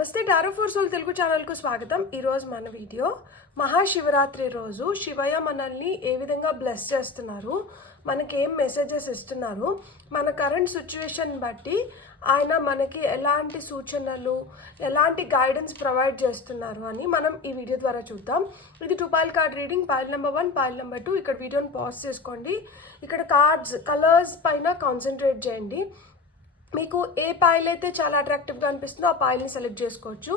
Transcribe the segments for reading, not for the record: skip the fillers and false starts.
నమస్తే tarot for soul Telugu ఛానల్కు స్వాగతం. ఈరోజు మన వీడియో మహాశివరాత్రి రోజు శివయ్య మనల్ని ఏ విధంగా బ్లెస్ చేస్తున్నారు, మనకి ఏం మెసేజెస్ ఇస్తున్నారు, మన కరెంట్ సిచ్యువేషన్ బట్టి ఆయన మనకి ఎలాంటి సూచనలు ఎలాంటి గైడెన్స్ ప్రొవైడ్ చేస్తున్నారు అని మనం ఈ వీడియో ద్వారా చూద్దాం. ఇది 2 pile card reading. Pile number 1, pile number 2. ఇక్కడ వీడియోని పాజ్ చేసుకోండి. ఇక్కడ కార్డ్స్ కలర్స్ పైన కాన్సన్ట్రేట్ చేయండి. మీకు ఏ పాయిల్ అయితే చాలా అట్రాక్టివ్గా అనిపిస్తుందో ఆ పాయిల్ని సెలెక్ట్ చేసుకోవచ్చు.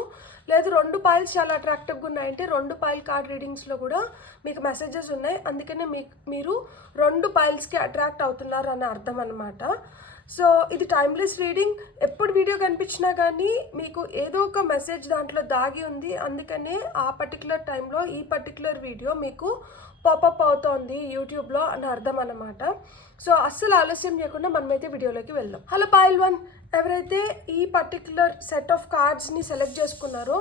లేదు 2 పాయిల్స్ చాలా అట్రాక్టివ్గా ఉన్నాయంటే 2 పాయిల్ కార్డ్ రీడింగ్స్లో కూడా మీకు మెసేజెస్ ఉన్నాయి. అందుకనే మీరు 2 పాయిల్స్కి అట్రాక్ట్ అవుతున్నారు అని అర్థం అన్నమాట. సో ఇది టైమ్లెస్ రీడింగ్. ఎప్పుడు వీడియో కనిపించినా కానీ మీకు ఏదో ఒక మెసేజ్ దాంట్లో దాగి ఉంది. అందుకనే ఆ పర్టికులర్ టైంలో ఈ పర్టికులర్ వీడియో మీకు పాపప్ అవుతోంది యూట్యూబ్లో అని అర్థం అన్నమాట. సో అస్సలు ఆలస్యం చేయకుండా మనమైతే వీడియోలోకి వెళ్దాం. హలో పాయిల్ 1, ఎవరైతే ఈ పర్టికులర్ సెట్ ఆఫ్ కార్డ్స్ని సెలెక్ట్ చేసుకున్నారో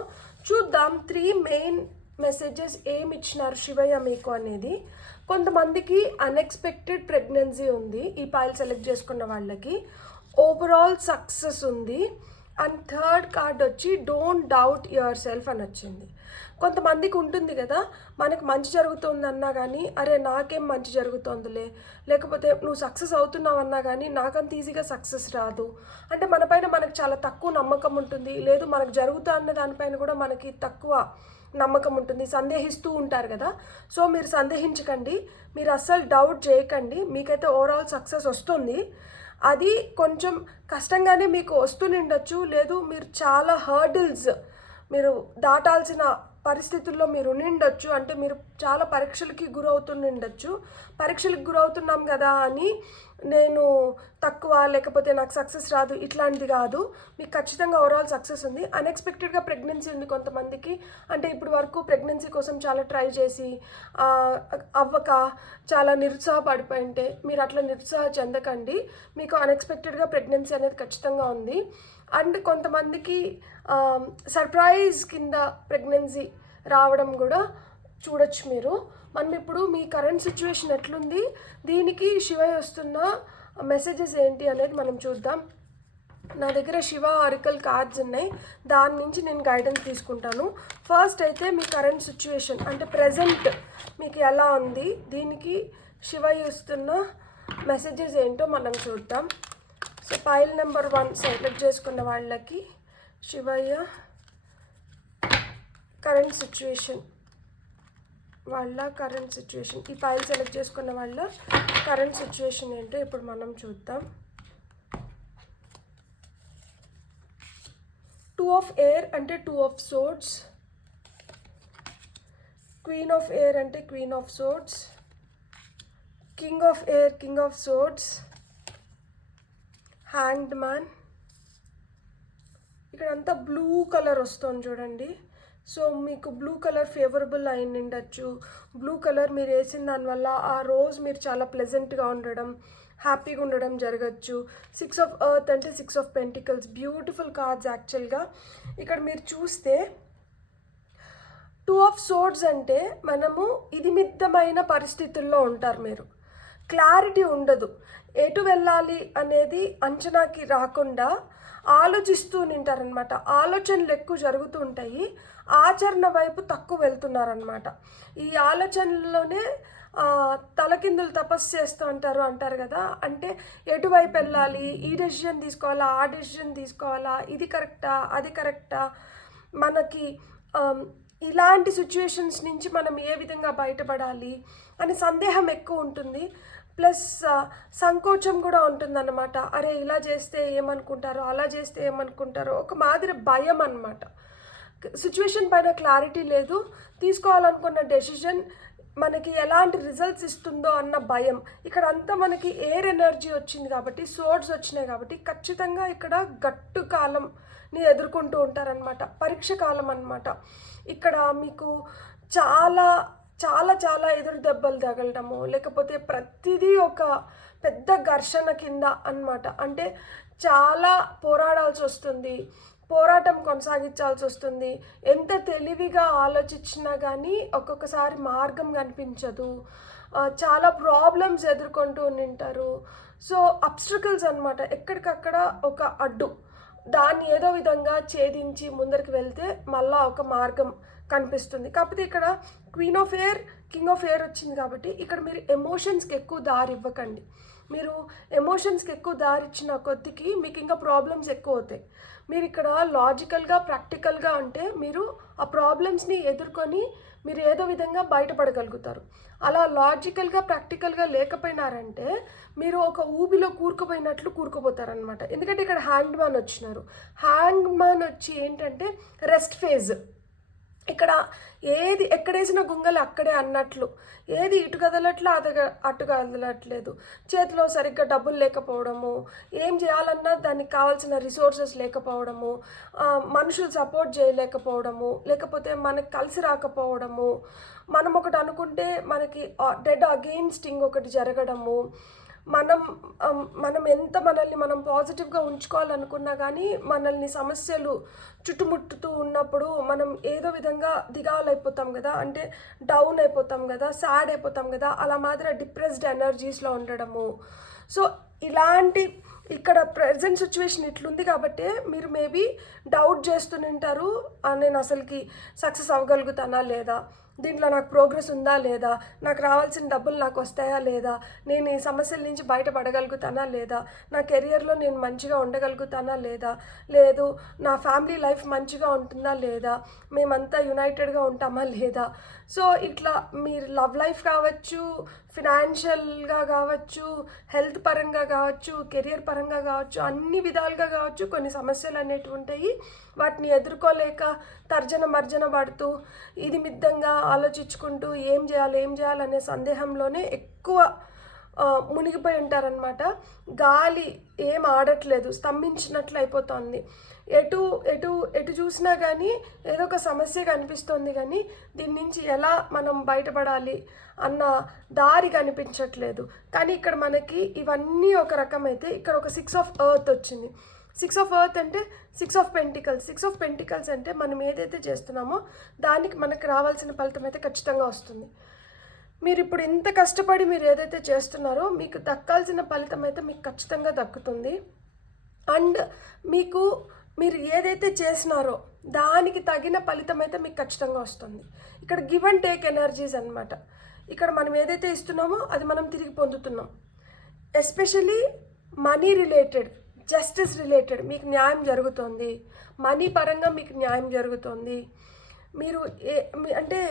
చూద్దాం 3 మెయిన్ మెసేజెస్ ఏమి ఇచ్చినారు శివయ్య మీకు అనేది. కొంతమందికి అన్ఎక్స్పెక్టెడ్ ప్రెగ్నెన్సీ ఉంది ఈ పాయిల్ సెలెక్ట్ చేసుకున్న వాళ్ళకి. ఓవరాల్ సక్సెస్ ఉంది. అండ్ థర్డ్ కార్డ్ వచ్చి డోంట్ డౌట్ యువర్ సెల్ఫ్ అని వచ్చింది. కొంతమందికి ఉంటుంది కదా, మనకు మంచి జరుగుతుందన్నా కానీ అరే నాకేం మంచి జరుగుతుందిలే, లేకపోతే నువ్వు సక్సెస్ అవుతున్నావు అన్నా కానీ నాకంత ఈజీగా సక్సెస్ రాదు అంటే మన పైన మనకు చాలా తక్కువ నమ్మకం ఉంటుంది. లేదు మనకు జరుగుతా అన్న దానిపైన కూడా మనకి తక్కువ నమ్మకం ఉంటుంది. సందేహిస్తూ ఉంటారు కదా. సో మీరు సందేహించకండి, మీరు అస్సలు డౌట్ చేయకండి. మీకైతే ఓవరాల్ సక్సెస్ వస్తుంది. అది కొంచెం కష్టంగానే మీకు వస్తుండొచ్చు. లేదు మీరు చాలా హర్డిల్స్ మీరు దాటాల్సిన పరిస్థితుల్లో మీరు ఉండిండొచ్చు. అంటే మీరు చాలా పరీక్షలకి గురవుతుండొచ్చు. పరీక్షలకు గురవుతున్నాం కదా అని నేను తక్కువ లేకపోతే నాకు సక్సెస్ రాదు ఇట్లాంటిది కాదు. మీకు ఖచ్చితంగా ఓవరాల్ సక్సెస్ ఉంది. అన్ఎక్స్పెక్టెడ్గా ప్రెగ్నెన్సీ ఉంది కొంతమందికి. అంటే ఇప్పుడు వరకు ప్రెగ్నెన్సీ కోసం చాలా ట్రై చేసి అవ్వక చాలా నిరుత్సాహపడిపోయి ఉంటే మీరు అట్లా నిరుత్సాహ చెందకండి. మీకు అన్ఎక్స్పెక్టెడ్గా ప్రెగ్నెన్సీ అనేది ఖచ్చితంగా ఉంది. అండ్ కొంతమందికి సర్ప్రైజ్ కింద ప్రెగ్నెన్సీ రావడం కూడా చూడొచ్చు మీరు. మనం ఇప్పుడు మీ కరెంట్ సిచ్యువేషన్ ఎట్లుంది, దీనికి శివయ్య వస్తున్న మెసేజెస్ ఏంటి అనేది మనం చూద్దాం. నా దగ్గర శివ ఆరికల్ కార్డ్స్ ఉన్నాయి, దాని నుంచి నేను గైడెన్స్ తీసుకుంటాను. ఫస్ట్ అయితే మీ కరెంట్ సిచ్యువేషన్ అంటే ప్రజెంట్ మీకు ఎలా ఉంది, దీనికి శివయ్య వస్తున్న మెసేజెస్ ఏంటో మనం చూద్దాం. సో పైల్ నెంబర్ 1 సెలెక్ట్ చేసుకున్న వాళ్ళకి శివయ్య కరెంట్ సిచ్యువేషన్ ఈ పైల్ సెలెక్ట్ చేసుకున్న వాళ్ళ కరెంట్ సిచ్యువేషన్ ఏంటో ఇప్పుడు మనం చూద్దాం. 2 ఆఫ్ ఎయిర్ అంటే 2 of swords, queen of air అంటే queen of swords, king of air king of swords, hanged man. ఇక్కడ అంతా బ్లూ కలర్ వస్తుంది చూడండి. సో మీకు బ్లూ కలర్ ఫేవరబుల్ అయి ఉండొచ్చు. బ్లూ కలర్ మీరు వేసిన దానివల్ల ఆ రోజు మీరు చాలా ప్లెజెంట్గా ఉండడం, హ్యాపీగా ఉండడం జరగచ్చు. 6 ఆఫ్ ఎర్త్ అంటే 6 ఆఫ్ పెంటికల్స్, బ్యూటిఫుల్ కార్డ్స్ యాక్చువల్గా. ఇక్కడ మీరు చూస్తే 2 ఆఫ్ సోర్డ్స్ అంటే మనము ఇదిమిద్దమైన పరిస్థితుల్లో ఉంటారు. మీరు క్లారిటీ ఉండదు, ఎటు వెళ్ళాలి అనేది అంచనాకి రాకుండా ఆలోచిస్తూ ఉంటారనమాట. ఆలోచనలు ఎక్కువ జరుగుతూ ఉంటాయి, ఆచరణ వైపు తక్కువ వెళ్తున్నారనమాట. ఈ ఆలోచనలోనే తలకిందులు తపస్సు చేస్తూ అంటారు కదా. అంటే ఎటువైపు వెళ్ళాలి, ఈ డెసిషన్ తీసుకోవాలా, ఆ డెసిషన్ తీసుకోవాలా, ఇది కరెక్టా అది కరెక్టా, మనకి ఇలాంటి సిచ్యువేషన్స్ నుంచి మనం ఏ విధంగా బయటపడాలి అని సందేహం ఎక్కువ ఉంటుంది. ప్లస్ సంకోచం కూడా ఉంటుందన్నమాట. అరే ఇలా చేస్తే ఏమనుకుంటారో, అలా చేస్తే ఏమనుకుంటారో, ఒక మాదిరి భయం అన్నమాట. సిచ్యువేషన్ పైన క్లారిటీ లేదు, తీసుకోవాలనుకున్న డెసిషన్ మనకి ఎలాంటి రిజల్ట్స్ ఇస్తుందో అన్న భయం. ఇక్కడ అంతా మనకి ఎయిర్ ఎనర్జీ వచ్చింది కాబట్టి, సోర్డ్స్ వచ్చినాయి కాబట్టి ఖచ్చితంగా ఇక్కడ గట్టు కాలంని ఎదుర్కొంటూ ఉంటారనమాట. పరీక్ష కాలం అన్నమాట. ఇక్కడ మీకు చాలా చాలా చాలా ఎదురు దెబ్బలు తగలడము, లేకపోతే ప్రతిదీ ఒక పెద్ద ఘర్షణ కింద అన్నమాట. అంటే చాలా పోరాడాల్సి వస్తుంది, పోరాటం కొనసాగించాల్సి వస్తుంది. ఎంత తెలివిగా ఆలోచించినా కానీ ఒక్కొక్కసారి మార్గం కనిపించదు. చాలా ప్రాబ్లమ్స్ ఎదుర్కొంటూ ఉంటారు. సో అబ్స్ట్రకల్స్ అన్నమాట, ఎక్కడికక్కడ ఒక అడ్డు దాన్ని ఏదో విధంగా ఛేదించి ముందరికి వెళ్తే మళ్ళా ఒక మార్గం కనిపిస్తుంది. కాకపోతే ఇక్కడ queen of air, king of air వచ్చింది కాబట్టి ఇక్కడ మీరు ఎమోషన్స్కి ఎక్కువ దారి ఇవ్వకండి. మీరు ఎమోషన్స్కి ఎక్కువ దారి ఇచ్చిన కొద్దికి మీకు ఇంకా ప్రాబ్లమ్స్ ఎక్కువ అవుతాయి. మీరు ఇక్కడ లాజికల్గా ప్రాక్టికల్గా అంటే మీరు ఆ ప్రాబ్లమ్స్ని ఎదుర్కొని మీరు ఏదో విధంగా బయటపడగలుగుతారు. అలా లాజికల్గా ప్రాక్టికల్గా లేకపోయినారంటే మీరు ఒక ఊబిలో కూరుకుపోయినట్లు కూరుకుపోతారనమాట. ఎందుకంటే ఇక్కడ హ్యాంగ్ మ్యాన్ వచ్చినారు. హ్యాంగ్ మ్యాన్ వచ్చి ఏంటంటే రెస్ట్ ఫేజ్. ఇక్కడ ఏది ఎక్కడేసిన గుంగలు అక్కడే అన్నట్లు, ఏది ఇటు కదలట్లు అటు కదలట్లేదు, చేతిలో సరిగ్గా డబ్బులు లేకపోవడము, ఏం చేయాలన్నా దానికి కావాల్సిన రిసోర్సెస్ లేకపోవడము, మనుషులు సపోర్ట్ చేయలేకపోవడము, లేకపోతే మనకి కలిసి రాకపోవడము, మనం ఒకటి అనుకుంటే మనకి డెడ్ అగెయిన్స్ట్ ఇంకొకటి జరగడము, మనం ఎంత మనల్ని మనం పాజిటివ్గా ఉంచుకోవాలనుకున్నా కానీ మనల్ని సమస్యలు చుట్టుముట్టుతూ ఉన్నప్పుడు మనం ఏదో విధంగా దిగాలైపోతాం కదా, అంటే డౌన్ అయిపోతాం కదా, సాడ్ అయిపోతాం కదా, అలా మాత్రం డిప్రెస్డ్ ఎనర్జీస్లో ఉండడము. సో ఇలాంటి ఇక్కడ ప్రజెంట్ సిచ్యువేషన్ ఇట్లుంది కాబట్టి మీరు మేబీ డౌట్ చేస్తుంటారు, నేను అసలుకి సక్సెస్ అవ్వగలుగుతానా లేదా, దీంట్లో నాకు ప్రోగ్రెస్ ఉందా లేదా, నాకు రావాల్సిన డబ్బులు నాకు వస్తాయా లేదా, నేను ఈ సమస్యల నుంచి బయటపడగలుగుతానా లేదా, నా కెరియర్లో నేను మంచిగా ఉండగలుగుతానా లేదా, లేదు నా ఫ్యామిలీ లైఫ్ మంచిగా ఉంటుందా లేదా, మేమంతా యునైటెడ్గా ఉంటామా లేదా. సో ఇట్లా మీరు లవ్ లైఫ్ కావచ్చు, ఫినాన్షియల్గా కావచ్చు, హెల్త్ పరంగా కావచ్చు, కెరియర్ పరంగా కావచ్చు, అన్ని విధాలుగా కావచ్చు కొన్ని సమస్యలు అనేటివి ఉంటాయి. వాటిని ఎదుర్కోలేక తర్జన మర్జన పడుతూ ఇది మిద్దంగా ఆలోచించుకుంటూ ఏం చేయాలనే సందేహంలోనే ఎక్కువ మునిగిపోయి ఉంటారనమాట. గాలి ఏం ఆడట్లేదు, స్తంభించినట్లు అయిపోతుంది. ఎటు ఎటు ఎటు చూసినా కానీ ఏదో ఒక సమస్య కనిపిస్తుంది, కానీ దీని నుంచి ఎలా మనం బయటపడాలి అన్న దారి కనిపించట్లేదు. కానీ ఇక్కడ మనకి ఇవన్నీ ఒక రకమైతే ఇక్కడ ఒక 6 ఆఫ్ ఎర్త్ వచ్చింది. 6 ఆఫ్ ఎర్త్ అంటే 6 ఆఫ్ పెంటికల్స్. 6 ఆఫ్ పెంటికల్స్ అంటే మనం ఏదైతే చేస్తున్నామో దానికి మనకు రావాల్సిన ఫలితం అయితే ఖచ్చితంగా వస్తుంది. మీరు ఇప్పుడు ఇంత కష్టపడి మీరు ఏదైతే చేస్తున్నారో మీకు దక్కాల్సిన ఫలితం అయితే మీకు ఖచ్చితంగా దక్కుతుంది. అండ్ మీరు ఏదైతే చేసినారో దానికి తగిన ఫలితం అయితే మీకు ఖచ్చితంగా వస్తుంది. ఇక్కడ గివ్ అండ్ టేక్ ఎనర్జీస్ అనమాట. ఇక్కడ మనం ఏదైతే ఇస్తున్నామో అది మనం తిరిగి పొందుతున్నాం. Especially money related, justice related మీకు న్యాయం జరుగుతుంది. మనీ పరంగా మీకు న్యాయం జరుగుతుంది. మీరు అంటే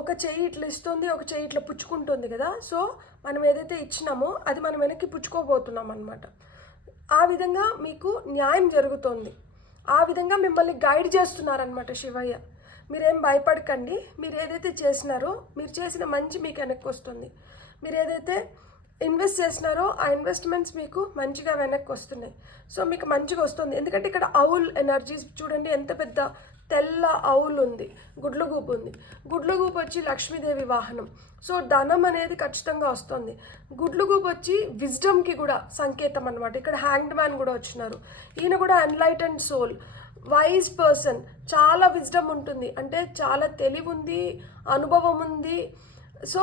ఒక చెయ్యి ఇట్లా ఇస్తుంది, ఒక చెయ్యి ఇట్లా పుచ్చుకుంటుంది కదా. సో మనం ఏదైతే ఇచ్చినామో అది మనం వెనక్కి పుచ్చుకోబోతున్నాం అనమాట. ఆ విధంగా మీకు న్యాయం జరుగుతుంది. ఆ విధంగా మిమ్మల్ని గైడ్ చేస్తున్నారనమాట శివయ్య. మీరేం భయపడకండి. మీరు ఏదైతే చేసినారో మీరు చేసిన మంచి మీకు వెనక్కి వస్తుంది. మీరు ఏదైతే ఇన్వెస్ట్ చేసినారో ఆ ఇన్వెస్ట్మెంట్స్ మీకు మంచిగా వెనక్కి వస్తున్నాయి. సో మీకు మంచిగా వస్తుంది. ఎందుకంటే ఇక్కడ అవుల్ ఎనర్జీస్ చూడండి, ఎంత పెద్ద తెల్ల అవుల్ ఉంది, గుడ్లగూపు ఉంది. గుడ్లగూపు వచ్చి లక్ష్మీదేవి వాహనం. సో ధనం అనేది ఖచ్చితంగా వస్తుంది. గుడ్లగూపు వచ్చి విజ్డమ్కి కూడా సంకేతం అనమాట. ఇక్కడ హ్యాంగ్డ్ మ్యాన్ కూడా వచ్చినారు. ఈయన కూడా ఎన్లైటెండ్ సోల్, వైజ్ పర్సన్, చాలా విజ్డమ్ ఉంటుంది, అంటే చాలా తెలివి ఉంది, అనుభవం ఉంది. సో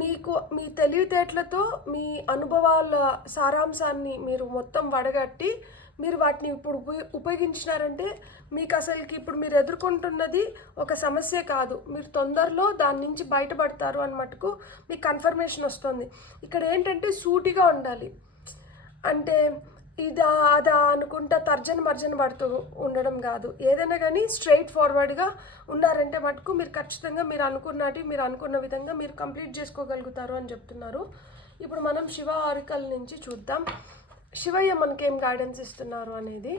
మీ తెలివితేటలతో మీ అనుభవాల సారాంశాన్ని మీరు మొత్తం వడగట్టి మీరు వాటిని ఇప్పుడు ఉపయోగించినారంటే మీకు అసలుకి ఇప్పుడు మీరు ఎదుర్కొంటున్నది ఒక సమస్య కాదు, మీరు తొందరలో దాని నుంచి బయటపడతారు అని మటుకు మీకు కన్ఫర్మేషన్ వస్తుంది. ఇక్కడ ఏంటంటే సూటిగా ఉండాలి, అంటే అదా అనుకుంటా తర్జన మర్జన పడుతూ ఉండడం కాదు. ఏదైనా కానీ స్ట్రైట్ ఫార్వర్డ్గా ఉన్నారంటే మటుకు మీరు ఖచ్చితంగా మీరు అనుకున్న విధంగా మీరు కంప్లీట్ చేసుకోగలుగుతారు అని చెప్తున్నారు. ఇప్పుడు మనం శివ ఆరికల్ నుంచి చూద్దాం శివయ్య మనకేం గైడెన్స్ ఇస్తున్నారు అనేది.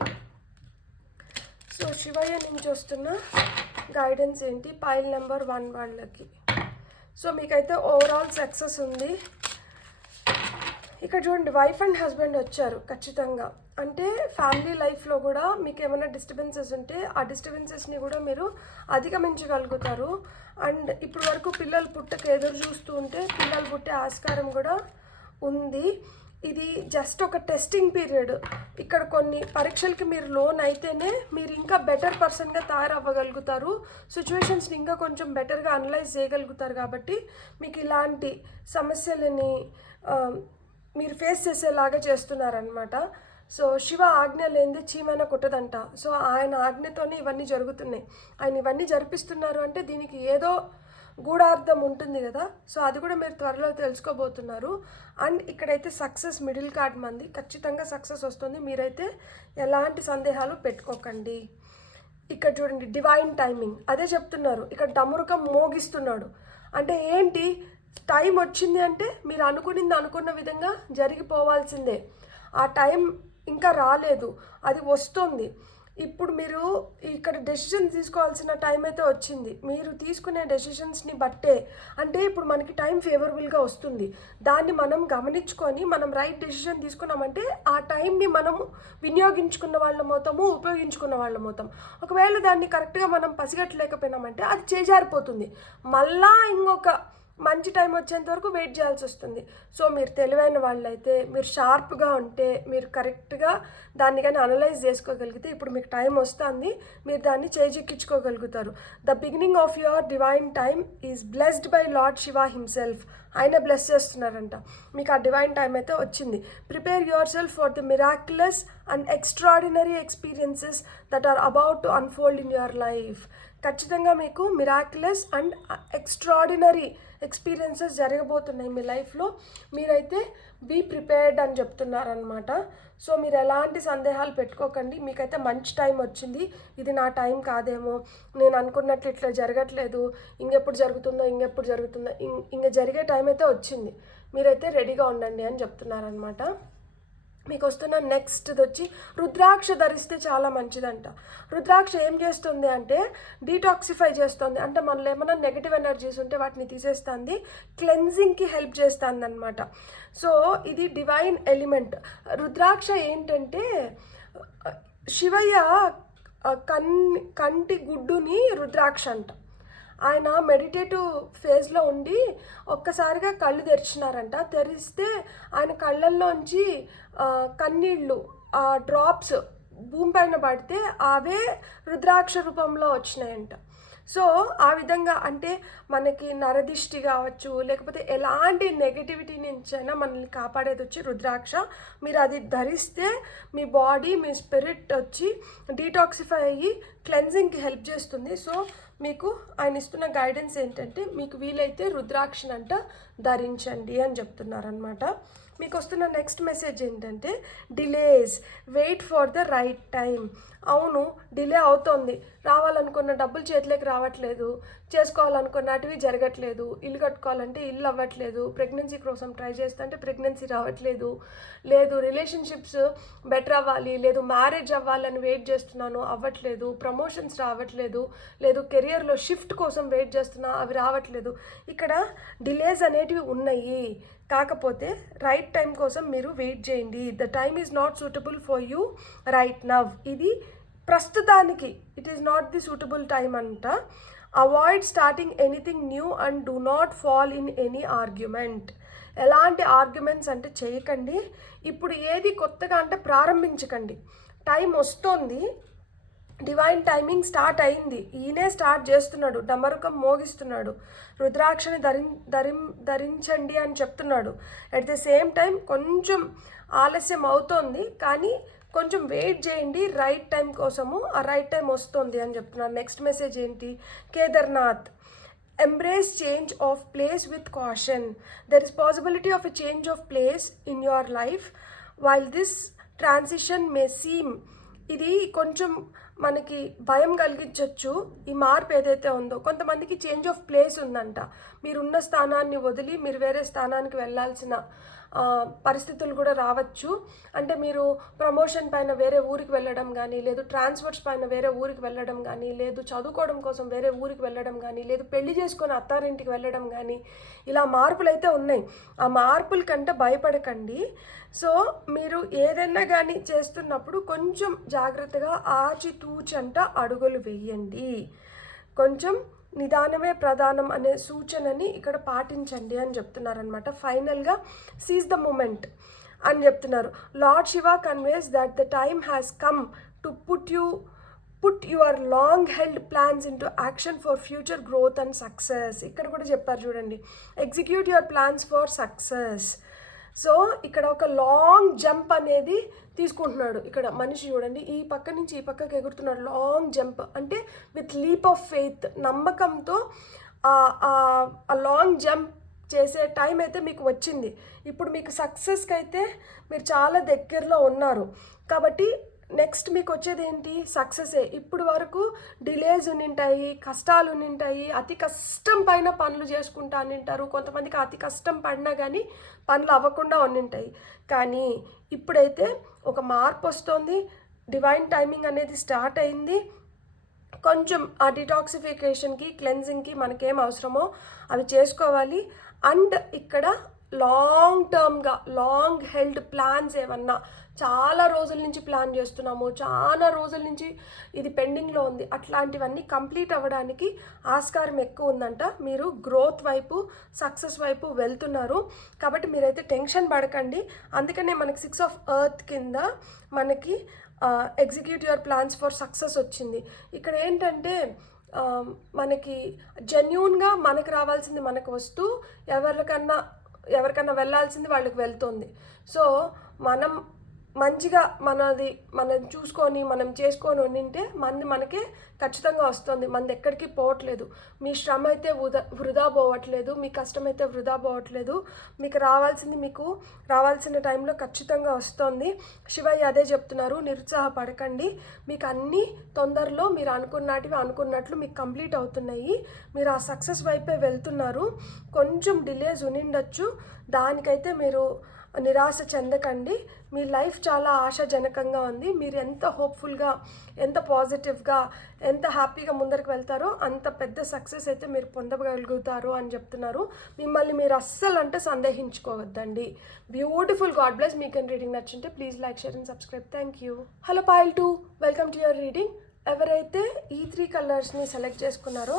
సో శివయ్య నుంచి వస్తున్న గైడెన్స్ ఏంటి, పైల్ నెంబర్ 1 వాళ్ళకి. సో మీకైతే ఓవరాల్ సక్సెస్ ఉంది. ఇక్కడ చూడండి, వైఫ్ అండ్ హస్బెండ్ వచ్చారు ఖచ్చితంగా. అంటే ఫ్యామిలీ లైఫ్లో కూడా మీకు ఏమైనా డిస్టర్బెన్సెస్ ఉంటే ఆ డిస్టర్బెన్సెస్ని కూడా మీరు అధిగమించగలుగుతారు. అండ్ ఇప్పుడు వరకు పిల్లలు పుట్టక ఎదురు చూస్తూ ఉంటే పిల్లలు పుట్టే ఆస్కారం కూడా ఉంది. ఇది జస్ట్ ఒక టెస్టింగ్ పీరియడ్. ఇక్కడ కొన్ని పరీక్షలకి మీరు లోన్ అయితేనే మీరు ఇంకా బెటర్ పర్సన్గా తయారవ్వగలుగుతారు. సిచ్యువేషన్స్ని ఇంకా కొంచెం బెటర్గా అనలైజ్ చేయగలుగుతారు. కాబట్టి మీకు ఇలాంటి సమస్యలని మీరు ఫేస్ చేసేలాగా చేస్తున్నారనమాట. సో శివ ఆజ్ఞ లేనిది చీమైనా కుట్టదంట. సో ఆయన ఆజ్ఞతోనే ఇవన్నీ జరుగుతున్నాయి. ఆయన ఇవన్నీ జరిపిస్తున్నారు అంటే దీనికి ఏదో గూఢార్థం ఉంటుంది కదా. సో అది కూడా మీరు త్వరలో తెలుసుకోబోతున్నారు. అండ్ ఇక్కడైతే సక్సెస్ మిడిల్ కార్డ్ మంది, ఖచ్చితంగా సక్సెస్ వస్తుంది. మీరైతే ఎలాంటి సందేహాలు పెట్టుకోకండి. ఇక్కడ చూడండి డివైన్ టైమింగ్ అదే చెప్తున్నారు. ఇక్కడ డమరుకం మోగిస్తున్నాడు అంటే ఏంటి, టైం వచ్చింది అంటే మీరు అనుకున్న విధంగా జరిగిపోవాల్సిందే. ఆ టైం ఇంకా రాలేదు, అది వస్తుంది. ఇప్పుడు మీరు ఇక్కడ డెసిషన్ తీసుకోవాల్సిన టైం అయితే వచ్చింది. మీరు తీసుకునే డెసిషన్స్ని బట్టే అంటే ఇప్పుడు మనకి టైం ఫేవరబుల్గా వస్తుంది. దాన్ని మనం గమనించుకొని మనం రైట్ డెసిషన్ తీసుకున్నామంటే ఆ టైంని మనము వినియోగించుకున్న వాళ్ళం అవుతాము, ఉపయోగించుకున్న వాళ్ళం అవుతాం. ఒకవేళ దాన్ని కరెక్ట్గా మనం పసిగట్టలేకపోయినామంటే అది చేజారిపోతుంది. మళ్ళా ఇంకొక మంచి టైం వచ్చేంత వరకు వెయిట్ చేయాల్సి వస్తుంది. సో మీరు తెలివైన వాళ్ళైతే, మీరు షార్ప్గా ఉంటే, మీరు కరెక్ట్గా దాన్ని కానీ అనలైజ్ చేసుకోగలిగితే ఇప్పుడు మీకు టైం వస్తుంది, మీరు దాన్ని చేజిక్కించుకోగలుగుతారు. The beginning of your divine time is blessed by lord Shiva himself. ఆయన బ్లెస్ చేస్తున్నారంట. మీకు ఆ డివైన్ టైం అయితే వచ్చింది. Prepare yourself for the miraculous and extraordinary experiences that are about to unfold in your life. ఖచ్చితంగా మీకు miraculous and extraordinary experiences జరగబోతున్నాయి మీ లైఫ్లో. మీరైతే బీ ప్రిపేర్డ్ అని చెప్తున్నారనమాట. సో మీరు ఎలాంటి సందేహాలు పెట్టుకోకండి. మీకైతే మంచి టైం వచ్చింది. ఇది నా టైం కాదేమో, నేను అనుకున్నట్లు ఇట్లా జరగట్లేదు, ఇంకెప్పుడు జరుగుతుందో ఇంక జరిగే టైం అయితే వచ్చింది, మీరైతే రెడీగా ఉండండి అని చెప్తున్నారనమాట. మీకు వస్తున్న నెక్స్ట్ది వచ్చి రుద్రాక్ష ధరిస్తే చాలా మంచిదంట. రుద్రాక్ష ఏం చేస్తుంది అంటే డీటాక్సిఫై చేస్తుంది, అంటే మనలో ఏమైనా నెగిటివ్ ఎనర్జీస్ ఉంటే వాటిని తీసేస్తుంది, క్లెన్జింగ్కి హెల్ప్ చేస్తుంది అనమాట. సో ఇది డివైన్ ఎలిమెంట్. రుద్రాక్ష ఏంటంటే శివయ్య కంటి గుడ్డుని రుద్రాక్ష అంట. ఆయన మెడిటేటివ్ ఫేజ్లో ఉండి ఒక్కసారిగా కళ్ళు తెరిచినారంట. తెరిస్తే ఆయన కళ్ళల్లోంచి కన్నీళ్ళు డ్రాప్స్ భూమి పైన పడితే అవే రుద్రాక్ష రూపంలో వచ్చినాయంట. సో ఆ విధంగా అంటే మనకి నరదిష్టి కావచ్చు, లేకపోతే ఎలాంటి నెగిటివిటీ నుంచైనా మనల్ని కాపాడేది వచ్చి రుద్రాక్ష. మీరు అది ధరిస్తే మీ బాడీ, మీ స్పిరిట్ వచ్చి డీటాక్సిఫై అయ్యి క్లెన్జింగ్కి హెల్ప్ చేస్తుంది. సో మీకు ఆయన ఇస్తున్న గైడెన్స్ ఏంటంటే మీకు వీలైతే రుద్రాక్షనంట ధరించండి అని చెప్తున్నారనమాట. మీకు వస్తున్న నెక్స్ట్ మెసేజ్ ఏంటంటే delays, wait for the right time. అవును, డిలే అవుతోంది, రావాలనుకున్న డబ్బులు చేతిలోకి రావట్లేదు, చేసుకోవాలనుకున్నటివి జరగట్లేదు, ఇల్లు కట్టుకోవాలంటే ఇల్లు అవ్వట్లేదు, ప్రెగ్నెన్సీ కోసం ట్రై చేస్తుంటే ప్రెగ్నెన్సీ రావట్లేదు, లేదు రిలేషన్షిప్స్ బెటర్ అవ్వాలి, లేదు మ్యారేజ్ అవ్వాలని వెయిట్ చేస్తున్నాను అవ్వట్లేదు, ప్రమోషన్స్ రావట్లేదు, లేదు కెరియర్లో షిఫ్ట్ కోసం వెయిట్ చేస్తున్నా అవి రావట్లేదు. ఇక్కడ డిలేస్ అనేటివి ఉన్నాయి. కాకపోతే రైట్ టైం కోసం మీరు వెయిట్ చేయండి. The time is not suitable for you right now. ఇది ప్రస్తుతానికి it is not the suitable time అంట. Avoid starting anything new and do not fall in any argument. ఎలాంటి ఆర్గ్యుమెంట్స్ అంటే చేయకండి. ఇప్పుడు ఏది కొత్తగా అంటే ప్రారంభించకండి. టైం వస్తుంది, డివైన్ టైమింగ్ స్టార్ట్ అయింది, ఈయనే స్టార్ట్ చేస్తున్నాడు, డమరుకం మోగిస్తున్నాడు, రుద్రాక్షని ధరించండి అని చెప్తున్నాడు. అట్ ద సేమ్ టైం కొంచెం ఆలస్యం అవుతోంది, కానీ కొంచెం వెయిట్ చేయండి రైట్ టైం కోసము, ఆ రైట్ టైం వస్తుంది అని చెప్తున్నాడు. నెక్స్ట్ మెసేజ్ ఏంటి, Kedarnath, embrace change of place with caution. There is possibility of a change of place in your life. While this transition may seem, ఇది కొంచెం మనకి భయం కలిగించవచ్చు. ఈ మార్పు ఏదైతే ఉందో, కొంతమందికి చేంజ్ ఆఫ్ ప్లేస్ ఉందంట. మీరున్న స్థానాన్ని వదిలి మీరు వేరే స్థానానికి వెళ్ళాల్సిన పరిస్థితులు కూడా రావచ్చు. అంటే మీరు ప్రమోషన్ పైన వేరే ఊరికి వెళ్ళడం కానీ, లేదు ట్రాన్స్ఫర్స్ పైన వేరే ఊరికి వెళ్ళడం కానీ, లేదు చదువుకోవడం కోసం వేరే ఊరికి వెళ్ళడం కానీ, లేదు పెళ్లి చేసుకొని అత్తారింటికి వెళ్ళడం కానీ, ఇలా మార్పులు అయితే ఉన్నాయి. ఆ మార్పుల కంటే భయపడకండి. సో మీరు ఏదైనా కానీ చేస్తున్నప్పుడు కొంచెం జాగ్రత్తగా ఆచితూచంట అడుగులు వేయండి. కొంచెం నిదానమే ప్రధానం అనే సూచనని ఇక్కడ పాటించండి అని చెప్తున్నారనమాట. ఫైనల్గా సీజ్ ద మూమెంట్ అని చెప్తున్నారు. Lord Shiva conveys that the time has come to put your long held plans in to action for future growth and success. ఇక్కడ కూడా చెప్పారు చూడండి, execute your plans for success. So ఇక్కడ ఒక లాంగ్ జంప్ అనేది తీసుకుంటున్నాడు. ఇక్కడ మనిషి చూడండి, ఈ పక్క నుంచి ఈ పక్కకి ఎగురుతున్నాడు. లాంగ్ జంప్ అంటే విత్ లీప్ ఆఫ్ ఫెయిత్, నమ్మకంతో ఆ లాంగ్ జంప్ చేసే టైం అయితే మీకు వచ్చింది. ఇప్పుడు మీకు సక్సెస్కి అయితే మీరు చాలా దగ్గరలో ఉన్నారు. కాబట్టి నెక్స్ట్ మీకు వచ్చేది ఏంటి? సక్సెసే. ఇప్పుడు వరకు డిలేస్ ఉనింటాయి, కష్టాలు ఉనింటాయి, అతి కష్టం పైన పనులు చేసుకుంటా అనింటారు. కొంతమందికి అతి కష్టం పడినా కానీ పనులు అవ్వకుండా ఉనింటాయి. కానీ ఇప్పుడైతే ఒక మార్పు వస్తుంది. డివైన్ టైమింగ్ అనేది స్టార్ట్ అయింది. కొంచెం ఆ డిటాక్సిఫికేషన్కి, క్లెన్జింగ్కి మనకేం అవసరమో అవి చేసుకోవాలి. అండ్ ఇక్కడ లాంగ్ టర్మ్గా లాంగ్ హెల్డ్ ప్లాన్స్ ఏమన్నా చాలా రోజుల నుంచి ప్లాన్ చేస్తున్నాము, చాలా రోజుల నుంచి ఇది పెండింగ్లో ఉంది, అట్లాంటివన్నీ కంప్లీట్ అవ్వడానికి ఆస్కారం ఎక్కువ ఉందంట. మీరు గ్రోత్ వైపు, సక్సెస్ వైపు వెళ్తున్నారు. కాబట్టి మీరైతే టెన్షన్ పడకండి. అందుకనే మనకి 6 ఆఫ్ ఎర్త్ కింద మనకి execute your plans for success వచ్చింది. ఇక్కడ ఏంటంటే మనకి జెన్యూన్గా మనకు రావాల్సింది మనకు వస్తూ ఎవరికన్నా వెళ్ళాల్సింది వాళ్ళకి వెళ్తుంది. సో మనం మంచిగా మనం చూసుకొని మనం చేసుకొని ఉండింటే మనకే ఖచ్చితంగా వస్తుంది. మనది ఎక్కడికి పోవట్లేదు. మీ శ్రమ అయితే వృధా పోవట్లేదు, మీ కష్టం అయితే వృధా పోవట్లేదు. మీకు రావాల్సిన టైంలో ఖచ్చితంగా వస్తుంది. శివయ్య అదే చెప్తున్నారు, నిరుత్సాహపడకండి. మీకు అన్నీ తొందరలో మీరు అనుకున్నట్లు మీకు కంప్లీట్ అవుతున్నాయి. మీరు ఆ సక్సెస్ వైపే వెళ్తున్నారు. కొంచెం డిలేస్ ఉనిండొచ్చు, దానికైతే మీరు నిరాశ చెందకండి. మీ లైఫ్ చాలా ఆశాజనకంగా ఉంది. మీరు ఎంత హోప్ఫుల్గా, ఎంత పాజిటివ్గా, ఎంత హ్యాపీగా ముందరికి వెళ్తారో అంత పెద్ద సక్సెస్ అయితే మీరు పొందగలుగుతారు అని చెప్తున్నారు. మిమ్మల్ని మీరు అస్సలు సందేహించుకోవద్దండి. బ్యూటిఫుల్. God bless. మీకు రీడింగ్ నచ్చింటే please like, share and subscribe. Thank you. Hello pile 2, welcome to your reading. ఎవరైతే ఈ 3 కలర్స్ని సెలెక్ట్ చేసుకున్నారో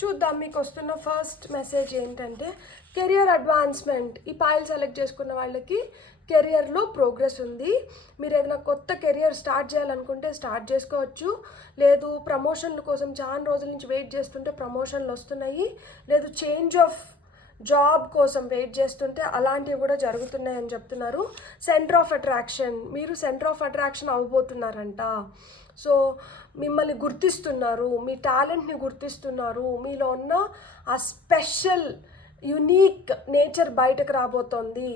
చూద్దాం. మీకు వస్తున్న ఫస్ట్ మెసేజ్ ఏంటంటే కెరియర్ అడ్వాన్స్మెంట్. ఈ పాయిల్ సెలెక్ట్ చేసుకున్న వాళ్ళకి కెరియర్లో ప్రోగ్రెస్ ఉంది. మీరు ఏదైనా కొత్త కెరియర్ స్టార్ట్ చేయాలనుకుంటే స్టార్ట్ చేసుకోవచ్చు. లేదు ప్రమోషన్ల కోసం చాలా రోజుల నుంచి వెయిట్ చేస్తుంటే ప్రమోషన్లు వస్తున్నాయి. లేదు చేంజ్ ఆఫ్ జాబ్ కోసం వెయిట్ చేస్తుంటే అలాంటివి కూడా జరుగుతున్నాయని చెప్తున్నారు. Centre of attraction. మీరు సెంటర్ ఆఫ్ అట్రాక్షన్ అవ్వబోతున్నారంట. సో మిమ్మల్ని గుర్తిస్తున్నారు, మీ టాలెంట్ని గుర్తిస్తున్నారు. మీలో ఉన్న ఆ స్పెషల్ యునీక్ నేచర్ బయటకు రాబోతోంది.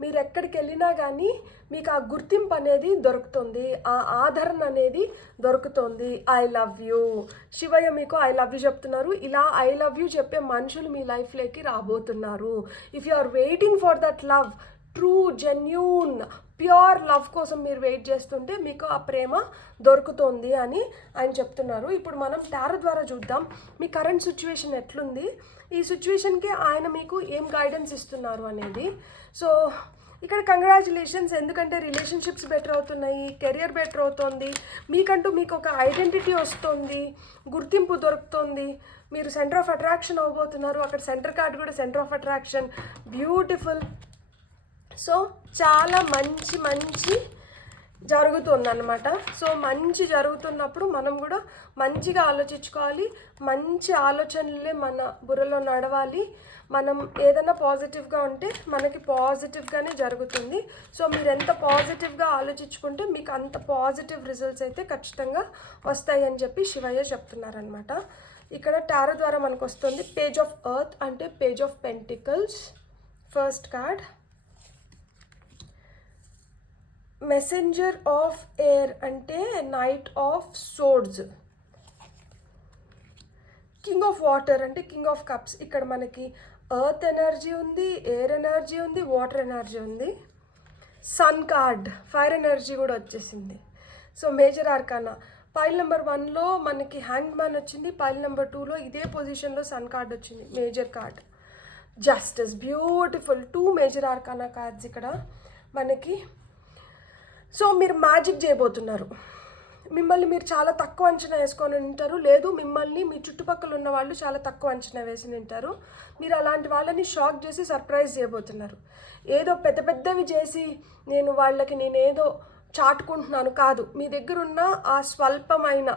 మీరు ఎక్కడికి వెళ్ళినా కానీ మీకు ఆ గుర్తింపు అనేది దొరుకుతుంది, ఆ ఆదరణ అనేది దొరుకుతుంది. I love you. శివయ్య మీకు ఐ లవ్ యూ చెప్తున్నారు. ఇలా ఐ లవ్ యూ చెప్పే మనుషులు మీ లైఫ్లోకి రాబోతున్నారు. If you are waiting for that love, true genuine pure love కోసం మీరు వెయిట్ చేస్తుంటే మీకు ఆ ప్రేమ దొరుకుతుంది అని ఆయన చెప్తున్నారు. ఇప్పుడు మనం టారో ద్వారా చూద్దాం మీ కరెంట్ సిచ్యువేషన్ ఎట్లుంది, ఈ సిచ్యువేషన్కి ఆయన మీకు ఏం గైడెన్స్ ఇస్తున్నారు అనేది. సో ఇక్కడ కంగ్రాచులేషన్స్, ఎందుకంటే రిలేషన్షిప్స్ బెటర్ అవుతున్నాయి, కెరియర్ బెటర్ అవుతుంది, మీకు ఒక ఐడెంటిటీ వస్తుంది, గుర్తింపు దొరుకుతుంది, మీరు సెంటర్ ఆఫ్ అట్రాక్షన్ అవ్వబోతున్నారు. అక్కడ సెంటర్ కార్డ్ కూడా center of attraction. Beautiful. So చాలా మంచి జరుగుతుందన్నమాట. సో మంచి జరుగుతున్నప్పుడు మనం కూడా మంచిగా ఆలోచించుకోవాలి. మంచి ఆలోచనలే మన బుర్రలో నడవాలి. మనం ఏదైనా పాజిటివ్గా ఉంటే మనకి పాజిటివ్గానే జరుగుతుంది. సో మీరు ఎంత పాజిటివ్గా ఆలోచించుకుంటే మీకు అంత పాజిటివ్ రిజల్ట్స్ అయితే ఖచ్చితంగా వస్తాయి అని చెప్పి శివయ్య చెప్తున్నారనమాట. ఇక్కడ టారో ద్వారా మనకు వస్తుంది పేజ్ ఆఫ్ ఎర్త్ అంటే page of pentacles. First card messenger of air అంటే knight of swords. King of water అంటే కింగ్ ఆఫ్ కప్స్. ఇక్కడ మనకి ఎర్త్ ఎనర్జీ ఉంది, ఎయిర్ ఎనర్జీ ఉంది, వాటర్ ఎనర్జీ ఉంది. సన్ కార్డ్, ఫైర్ ఎనర్జీ కూడా వచ్చేసింది. So major arcana. Pile number 1లో మనకి హ్యాంగ్ మ్యాన్ వచ్చింది, పైల్ నెంబర్ 2లో ఇదే పొజిషన్లో సన్ కార్డ్ వచ్చింది, major card. Justice. Beautiful. 2 major arcana cards ఇక్కడ మనకి. సో మీరు మ్యాజిక్ చేయబోతున్నారు. మిమ్మల్ని మీరు చాలా తక్కువ అంచనా వేసుకొని ఉంటారు, లేదు మిమ్మల్ని మీ చుట్టుపక్కల ఉన్న వాళ్ళు చాలా తక్కువ అంచనా వేసి ఉంటారు. మీరు అలాంటి వాళ్ళని షాక్ చేసి సర్ప్రైజ్ చేయబోతున్నారు. ఏదో పెద్దవి చేసి నేనేదో చాటుకుంటున్నాను కాదు. మీ దగ్గర ఉన్న ఆ స్వల్పమైన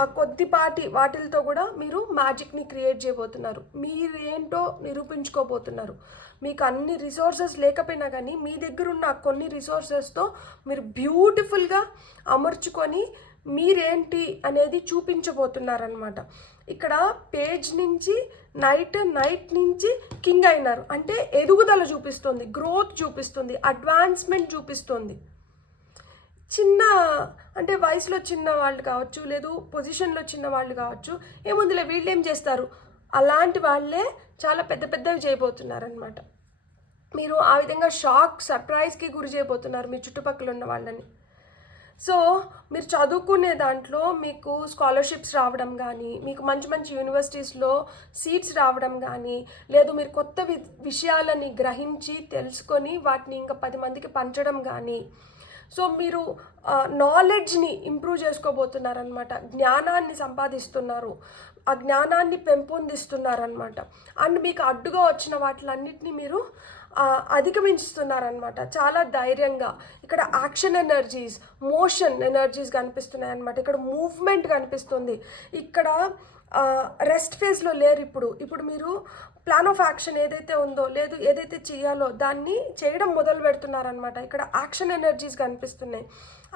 ఆ కొద్దిపాటి వాటిలతో కూడా మీరు మ్యాజిక్ని క్రియేట్ చేయబోతున్నారు. మీరేంటో నిరూపించుకోబోతున్నారు. మీకు అన్ని రిసోర్సెస్ లేకపోయినా కానీ మీ దగ్గర ఉన్న కొన్ని రిసోర్సెస్తో మీరు బ్యూటిఫుల్గా అమర్చుకొని మీరేంటి అనేది చూపించబోతున్నారనమాట. ఇక్కడ పేజ్ నుంచి నైట్ నుంచి కింగ్ అయినారు అంటే ఎదుగుదల చూపిస్తుంది, గ్రోత్ చూపిస్తుంది, అడ్వాన్స్మెంట్ చూపిస్తుంది. చిన్న అంటే వయసులో చిన్న వాళ్ళు కావచ్చు, లేదు పొజిషన్లో చిన్న వాళ్ళు కావచ్చు, ఏముందిలే వీళ్ళు ఏం చేస్తారు, అలాంటి వాళ్ళే చాలా పెద్ద పెద్దవి చేయబోతున్నారనమాట. మీరు ఆ విధంగా సర్ప్రైజ్కి గురి చేయబోతున్నారు మీ చుట్టుపక్కల ఉన్న వాళ్ళని. సో మీరు చదువుకునే దాంట్లో మీకు స్కాలర్షిప్స్ రావడం కానీ, మీకు మంచి మంచి యూనివర్సిటీస్లో సీట్స్ రావడం కానీ, లేదు మీరు కొత్త విషయాలని గ్రహించి తెలుసుకొని వాటిని ఇంకా 10 మందికి పంచడం కానీ, సో మీరు నాలెడ్జ్ని ఇంప్రూవ్ చేసుకోబోతున్నారనమాట. జ్ఞానాన్ని సంపాదిస్తున్నారు, ఆ జ్ఞానాన్ని పెంపొందిస్తున్నారనమాట. అండ్ మీకు అడ్డుగా వచ్చిన వాటిలన్నిటిని మీరు అధిగమించుతున్నారనమాట చాలా ధైర్యంగా. ఇక్కడ యాక్షన్ ఎనర్జీస్, మోషన్ ఎనర్జీస్ కనిపిస్తున్నాయి అనమాట. ఇక్కడ మూవ్మెంట్ కనిపిస్తుంది. ఇక్కడ రెస్ట్ ఫేజ్లో లేరు. ఇప్పుడు మీరు ప్లాన్ ఆఫ్ యాక్షన్ ఏదైతే ఉందో, లేదు ఏదైతే చేయాలో దాన్ని చేయడం మొదలు పెడుతున్నారనమాట. ఇక్కడ యాక్షన్ ఎనర్జీస్ కనిపిస్తున్నాయి.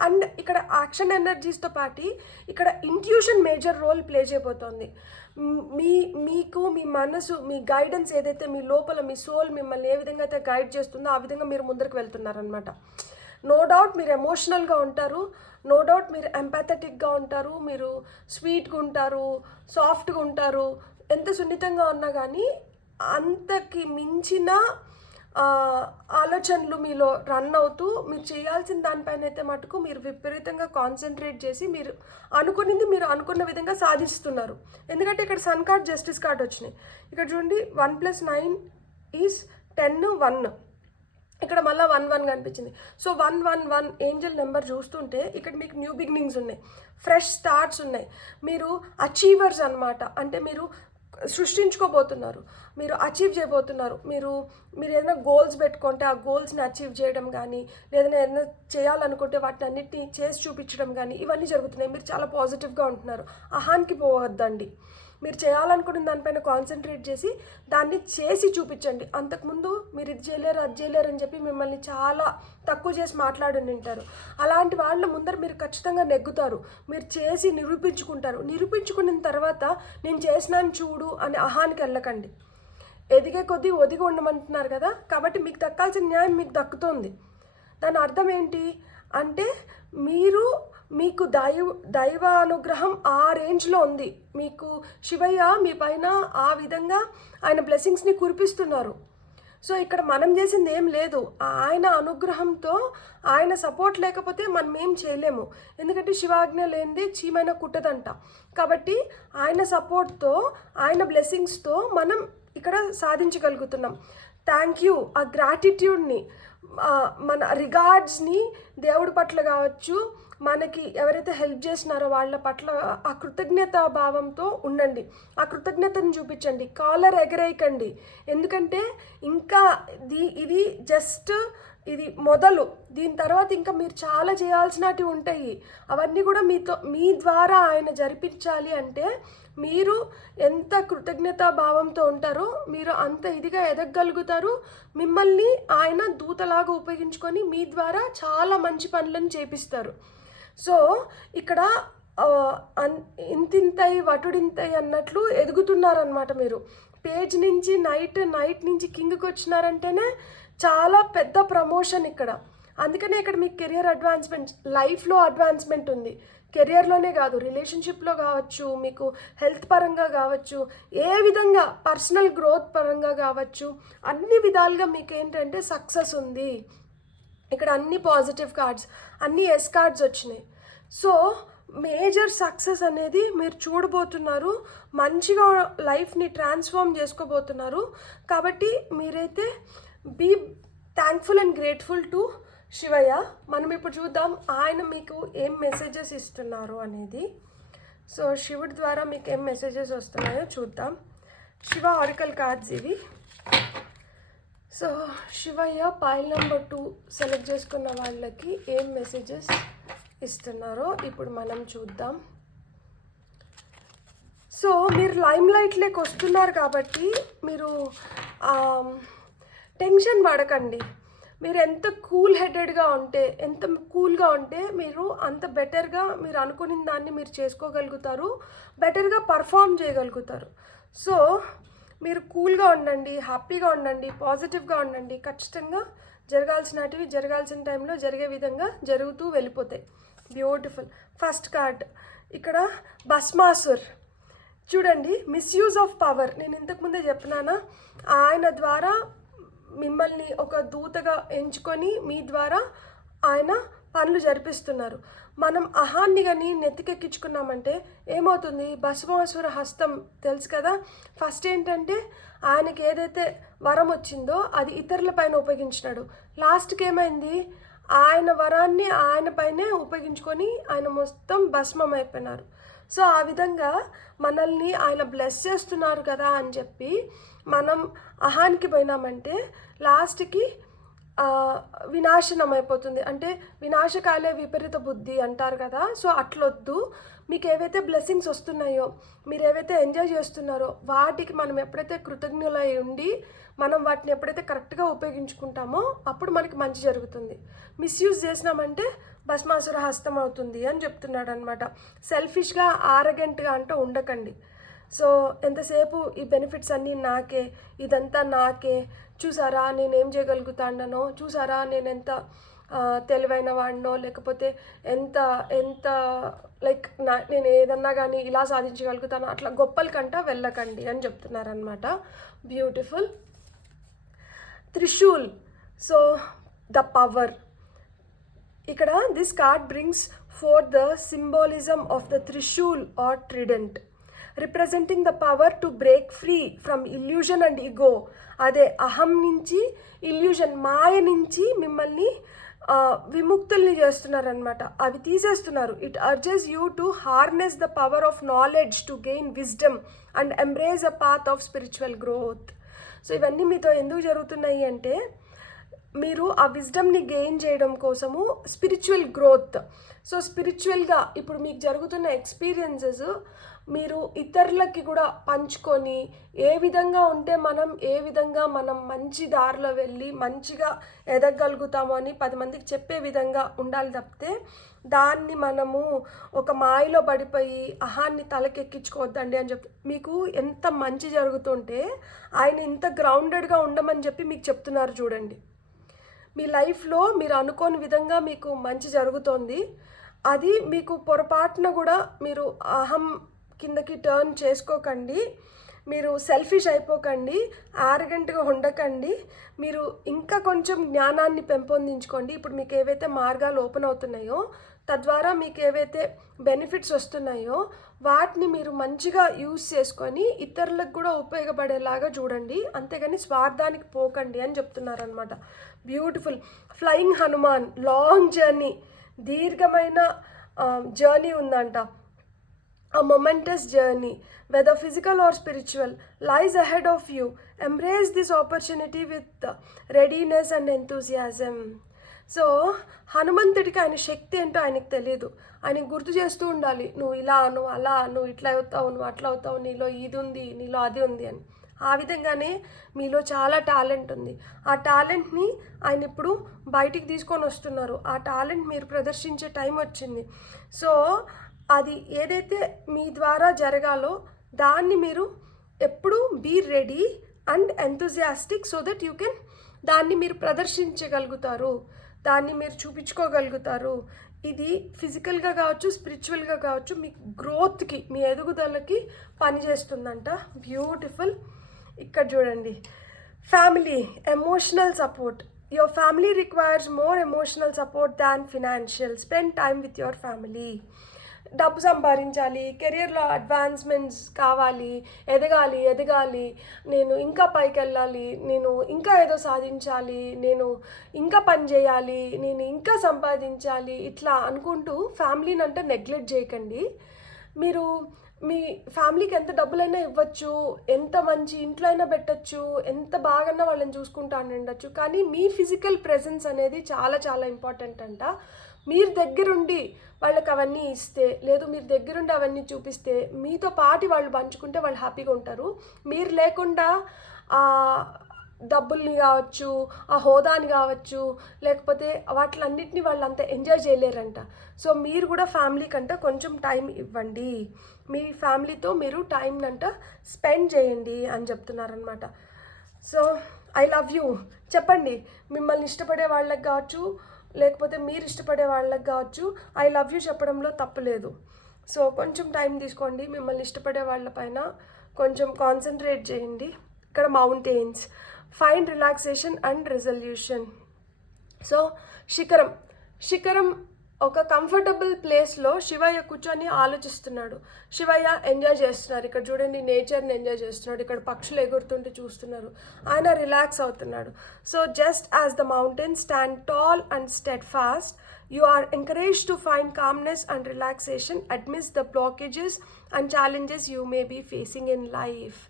అండ్ ఇక్కడ యాక్షన్ ఎనర్జీస్తో పాటు ఇక్కడ ఇంట్యూషన్ మేజర్ రోల్ ప్లే చేయబోతోంది. మీకు మీ మనసు, మీ గైడెన్స్ ఏదైతే మీ లోపల మీ సోల్ మిమ్మల్ని ఏ విధంగా అయితే గైడ్ చేస్తుందో ఆ విధంగా మీరు ముందరికి వెళ్తున్నారనమాట. నో డౌట్ మీరు ఎమోషనల్గా ఉంటారు, నో డౌట్ మీరు ఎంపాథెటిక్గా ఉంటారు, మీరు స్వీట్గా ఉంటారు, సాఫ్ట్గా ఉంటారు. ఎంత సున్నితంగా ఉన్నా కానీ అంతకి మించిన ఆలోచనలు మీలో రన్ అవుతూ మీరు చేయాల్సిన దానిపైన అయితే మటుకు మీరు విపరీతంగా కాన్సన్ట్రేట్ చేసి మీరు అనుకున్న విధంగా సాధిస్తున్నారు. ఎందుకంటే ఇక్కడ సన్ కార్డ్, జస్టిస్ కార్డ్ వచ్చినాయి. ఇక్కడ చూడండి 1 + 9 = 10, 1. ఇక్కడ మళ్ళీ 1 కనిపించింది. సో 1 ఏంజల్ నెంబర్ చూస్తుంటే ఇక్కడ మీకు న్యూ బిగినింగ్స్ ఉన్నాయి, ఫ్రెష్ స్టార్ట్స్ ఉన్నాయి. మీరు అచీవర్స్ అనమాట. అంటే మీరు సృష్టించుకోబోతున్నారు, మీరు అచీవ్ చేయబోతున్నారు. మీరు ఏదైనా గోల్స్ పెట్టుకుంటే ఆ గోల్స్ని అచీవ్ చేయడం కానీ, లేదైనా ఏదైనా చేయాలనుకుంటే వాటిని అన్నిటినీ చేసి చూపించడం కానీ ఇవన్నీ జరుగుతున్నాయి. మీరు చాలా పాజిటివ్గా ఉంటున్నారు. అహానికి పోవద్దండి. మీరు చేయాలనుకున్న దానిపైన కాన్సన్ట్రేట్ చేసి దాన్ని చేసి చూపించండి. అంతకుముందు మీరు ఇది చేయలేరు, అది చేయలేరు అని చెప్పి మిమ్మల్ని చాలా తక్కువ చేసి మాట్లాడుంటారు. అలాంటి వాళ్ళ ముందర మీరు ఖచ్చితంగా నెగ్గుతారు. మీరు చేసి నిరూపించుకున్న తర్వాత నేను చేసినాను చూడు అని అహానికి వెళ్ళకండి. ఎదిగే కొద్దీ ఒదిగి ఉండమంటున్నారు కదా, కాబట్టి మీకు దక్కాల్సిన న్యాయం మీకు దక్కుతుంది. దాని అర్థం ఏంటి అంటే మీకు దైవ అనుగ్రహం ఆ రేంజ్లో ఉంది. మీకు శివయ్య మీ పైన ఆ విధంగా ఆయన బ్లెస్సింగ్స్ని కురిపిస్తున్నారు. సో ఇక్కడ మనం చేసింది ఏం లేదు. ఆయన అనుగ్రహంతో, ఆయన సపోర్ట్ లేకపోతే మనం ఏం చేయలేము. ఎందుకంటే శివాజ్ఞ లేనిది చీమైన కుట్టదంట. కాబట్టి ఆయన సపోర్ట్తో, ఆయన బ్లెస్సింగ్స్తో మనం ఇక్కడ సాధించగలుగుతున్నాం. Thank you. ఆ గ్రాటిట్యూడ్ని, మన రిగార్డ్స్ని దేవుడి పట్ల కావచ్చు, మనకి ఎవరైతే హెల్ప్ చేస్తున్నారో వాళ్ళ పట్ల ఆ కృతజ్ఞత భావంతో ఉండండి. ఆ కృతజ్ఞతను చూపించండి. కాలర్ ఎగరేయకండి. ఎందుకంటే ఇంకా ఇది జస్ట్ ఇది మొదలు. దీని తర్వాత ఇంకా మీరు చాలా చేయాల్సినవి ఉంటాయి. అవన్నీ కూడా మీ ద్వారా ఆయన జరిపించాలి అంటే మీరు ఎంత కృతజ్ఞతా భావంతో ఉంటారో మీరు అంత ఇదిగా ఎదగగలుగుతారు. మిమ్మల్ని ఆయన దూతలాగా ఉపయోగించుకొని మీ ద్వారా చాలా మంచి పనులను చేపిస్తారు. సో ఇక్కడ ఇంతింతై వటుడింతై అన్నట్లు ఎదుగుతున్నారనమాట. మీరు పేజ్ నుంచి నైట్ నుంచి కింగ్కి వచ్చినారంటేనే చాలా పెద్ద ప్రమోషన్ ఇక్కడ. అందుకనే ఇక్కడ మీకు కెరియర్ అడ్వాన్స్మెంట్, లైఫ్లో అడ్వాన్స్మెంట్ ఉంది. కెరియర్లోనే కాదు, రిలేషన్షిప్లో కావచ్చు, మీకు హెల్త్ పరంగా కావచ్చు, ఏ విధంగా పర్సనల్ గ్రోత్ పరంగా కావచ్చు, అన్ని విధాలుగా మీకు ఏంటంటే సక్సెస్ ఉంది. ఇక్కడ అన్ని పాజిటివ్ కార్డ్స్, అన్ని ఎస్ కార్డ్స్ వచ్చినాయి. సో మేజర్ సక్సెస్ అనేది మీరు చూడబోతున్నారు. మంచిగా లైఫ్ని ట్రాన్స్ఫార్మ్ చేసుకోబోతున్నారు. కాబట్టి మీరైతే be thankful and grateful to Shivayya. మనం ఇప్పుడు చూద్దాం ఆయన మీకు ఏం మెసేజెస్ ఇస్తున్నారు అనేది. సో శివుడి ద్వారా మీకు ఏం మెసేజెస్ వస్తున్నాయో చూద్దాం. శివ ఆరికల్ కార్డ్స్ ఇవి. So Shivayya pile number 2 select చేసుకున్న వాళ్ళకి ఏం మెసేజెస్ ఇస్తున్నారో ఇప్పుడు మనం చూద్దాం. సో మీరు లైమ్ లైట్లోకి వస్తున్నారు కాబట్టి మీరు టెన్షన్ పడకండి. మీరు ఎంత కూల్ హెడెడ్గా ఉంటే, ఎంత కూల్గా ఉంటే మీరు అంత బెటర్గా మీరు అనుకున్న దాన్ని మీరు చేసుకోగలుగుతారు, బెటర్గా పర్ఫామ్ చేయగలుగుతారు. సో మీరు కూల్గా ఉండండి, హ్యాపీగా ఉండండి, పాజిటివ్గా ఉండండి. ఖచ్చితంగా జరగాల్సినటివి జరగాల్సిన టైంలో జరిగే విధంగా జరుగుతూ వెళ్ళిపోతాయి. బ్యూటిఫుల్. ఫస్ట్ కార్డ్ ఇక్కడ భస్మాసుర్. చూడండి, మిస్యూజ్ ఆఫ్ పవర్. నేను ఇంతకుముందే చెప్పినానా, ఆయన ద్వారా మిమ్మల్ని ఒక దూతగా ఎంచుకొని మీ ద్వారా ఆయన పనులు జరిపిస్తున్నారు. మనం అహాన్ని కానీ నెత్తికెక్కించుకున్నామంటే ఏమవుతుంది? భస్మాసుర హస్తం తెలుసు కదా. ఫస్ట్ ఏంటంటే ఆయనకి ఏదైతే వరం వచ్చిందో అది ఇతరుల పైన ఉపయోగించినాడు. లాస్ట్కి ఏమైంది? ఆయన వరాన్ని ఆయన పైనే ఉపయోగించుకొని ఆయన మొత్తం భస్మం అయిపోయినారు. సో ఆ విధంగా మనల్ని ఆయన బ్లెస్ చేస్తున్నారు కదా అని చెప్పి మనం అహానికి పోయినామంటే లాస్ట్కి వినాశనం అయిపోతుంది. అంటే వినాశకాలే విపరీత బుద్ధి అంటారు కదా. సో అట్లొద్దు. మీకు ఏవైతే బ్లెస్సింగ్స్ వస్తున్నాయో, మీరు ఏవైతే ఎంజాయ్ చేస్తున్నారో వాటికి మనం ఎప్పుడైతే కృతజ్ఞులై ఉండి మనం వాటిని ఎప్పుడైతే కరెక్ట్గా ఉపయోగించుకుంటామో అప్పుడు మనకి మంచి జరుగుతుంది. మిస్యూజ్ చేసినామంటే భస్మాసుర హస్తం అవుతుంది అని చెప్తున్నాడు అనమాట. సెల్ఫిష్గా ఆరగెంట్గా అంటూ ఉండకండి. సో ఎంతసేపు ఈ బెనిఫిట్స్ అన్నీ నాకే, ఇదంతా నాకే, చూసారా నేనేం చేయగలుగుతానో, చూసారా నేను ఎంత తెలివైన వాడినో, లేకపోతే ఎంత ఎంత లైక్ నేను ఏదన్నా కానీ ఇలా సాధించగలుగుతానో, అట్లా గొప్పలకంట వెళ్ళకండి అని చెప్తున్నారనమాట. Beautiful. Trishul. So the power. ఇక్కడ this card brings forth the symbolism of the Trishul or trident, representing the power to break free from illusion and ego. అదే అహం నుంచి, ఇల్యూజన్ మాయ నుంచి మిమ్మల్ని విముక్తుల్ని చేస్తున్నారనమాట. అవి తీసేస్తున్నారు. It urges you to harness the power of knowledge to gain wisdom and embrace a path of spiritual growth. So ఇవన్నీ మీతో ఎందుకు జరుగుతున్నాయి అంటే మీరు ఆ విజ్డమ్ని గెయిన్ చేయడం కోసము, స్పిరిచువల్ గ్రోత్. సో స్పిరిచువల్గా ఇప్పుడు మీకు జరుగుతున్న ఎక్స్పీరియన్సెస్ మీరు ఇతరులకి కూడా పంచుకొని ఏ విధంగా ఉంటే ఏ విధంగా మనం మంచి దారిలో వెళ్ళి మంచిగా ఎదగలుగుతామో అని 10 మందికి చెప్పే విధంగా ఉండాలి తప్పితే దాన్ని మనము ఒక మాయలో పడిపోయి అహాన్ని తలకెక్కించుకోవద్దండి అని చెప్పి మీకు ఎంత మంచి జరుగుతుంటే ఆయన ఇంత గ్రౌండెడ్గా ఉండమని చెప్పి మీకు చెప్తున్నారు. చూడండి, మీ లైఫ్లో మీరు అనుకోని విధంగా మీకు మంచి జరుగుతోంది. అది మీకు పొరపాటున కూడా మీరు అహం కిందకి టర్న్ చేసుకోకండి, మీరు సెల్ఫిష్ అయిపోకండి, ఆరగెంట్గా ఉండకండి. మీరు ఇంకా కొంచెం జ్ఞానాన్ని పెంపొందించుకోండి. ఇప్పుడు మీకు ఏవైతే మార్గాలు ఓపెన్ అవుతున్నాయో, తద్వారా మీకు ఏవైతే బెనిఫిట్స్ వస్తున్నాయో వాటిని మీరు మంచిగా యూస్ చేసుకొని ఇతరులకు కూడా ఉపయోగపడేలాగా చూడండి, అంతేగాని స్వార్థానికి పోకండి అని చెప్తున్నారనమాట. Beautiful. Flying Hanuman. Long journey, దీర్ఘమైన జర్నీ ఉందంట. A momentous journey, whether physical or spiritual, lies ahead of you. Embrace this opportunity with readiness and enthusiasm. So హనుమంతుడికి ఆయన శక్తి ఏంటో ఆయనకు తెలియదు. ఆయనకు గుర్తు చేస్తూ ఉండాలి, నువ్వు ఇలా, నువ్వు అలా, నువ్వు ఇట్లా అవుతావు, నువ్వు అట్లా అవుతావు, నీలో ఇది ఉంది, నీలో అది ఉంది అని. ఆ విధంగానే మీలో చాలా టాలెంట్ ఉంది. ఆ టాలెంట్ని ఆయన ఇప్పుడు బయటికి తీసుకొని వస్తున్నారు. ఆ టాలెంట్ మీరు ప్రదర్శించే టైం వచ్చింది. సో అది ఏదైతే మీ ద్వారా జరగాలో దాన్ని మీరు ఎప్పుడు be ready and enthusiastic so that you can దాన్ని మీరు ప్రదర్శించగలుగుతారు, దాన్ని మీరు చూపించుకోగలుగుతారు. ఇది ఫిజికల్గా కావచ్చు, స్పిరిచువల్గా కావచ్చు, మీ గ్రోత్కి, మీ ఎదుగుదలకి పనిచేస్తుందంట. బ్యూటిఫుల్. ఇక్కడ చూడండి, family, emotional support. Your family requires more emotional support than financial. Spend time with your family. డబ్బు సంపాదించాలి, కెరియర్లో అడ్వాన్స్మెంట్స్ కావాలి, ఎదగాలి, నేను ఇంకా పైకి వెళ్ళాలి, నేను ఇంకా ఏదో సాధించాలి, నేను ఇంకా పని చేయాలి, నేను ఇంకా సంపాదించాలి, ఇట్లా అనుకుంటూ ఫ్యామిలీని అంటే నెగ్లెక్ట్ చేయకండి. మీరు మీ ఫ్యామిలీకి ఎంత డబ్బులైనా ఇవ్వచ్చు, ఎంత మంచి ఇంట్లో అయినా పెట్టచ్చు, ఎంత బాగన్నా వాళ్ళని చూసుకుంటా ఉండొచ్చు, కానీ మీ ఫిజికల్ ప్రెజెన్స్ అనేది చాలా చాలా ఇంపార్టెంట్ అంట. మీరు దగ్గరుండి వాళ్ళకి అవన్నీ ఇస్తే, లేదు మీరు దగ్గరుండి అవన్నీ చూపిస్తే, మీతో పాటు వాళ్ళు పంచుకుంటే వాళ్ళు హ్యాపీగా ఉంటారు. మీరు లేకుండా డబ్బుల్ని కావచ్చు, ఆ హోదాని కావచ్చు, లేకపోతే వాటిలన్నిటిని వాళ్ళు అంత ఎంజాయ్ చేయలేరంట. సో మీరు కూడా ఫ్యామిలీ కంటే కొంచెం టైం ఇవ్వండి, మీ ఫ్యామిలీతో మీరు టైంనంట స్పెండ్ చేయండి అని చెప్తున్నారనమాట. సో ఐ లవ్ యూ చెప్పండి, మిమ్మల్ని ఇష్టపడే వాళ్ళకి కావచ్చు, లేకపోతే మీరు ఇష్టపడే వాళ్ళకి కావచ్చు, ఐ లవ్ యూ చెప్పడంలో తప్పులేదు. సో కొంచెం టైం తీసుకోండి, మిమ్మల్ని ఇష్టపడే వాళ్ళపైన కొంచెం కాన్సన్ట్రేట్ చేయండి. ఇక్కడ mountains, find relaxation and resolution. So శిఖరం ఒక కంఫర్టబుల్ ప్లేస్లో శివయ్య కూర్చొని ఆలోచిస్తున్నాడు. శివయ్య ఎంజాయ్ చేస్తున్నారు. ఇక్కడ చూడండి, నేచర్ని ఎంజాయ్ చేస్తున్నాడు. ఇక్కడ పక్షులు ఎగురుతుంటే చూస్తున్నారు. ఆయన రిలాక్స్ అవుతున్నాడు. So just as the mountain stand tall and steadfast, you are encouraged to find calmness and relaxation amidst the blockages and challenges you may be facing in life.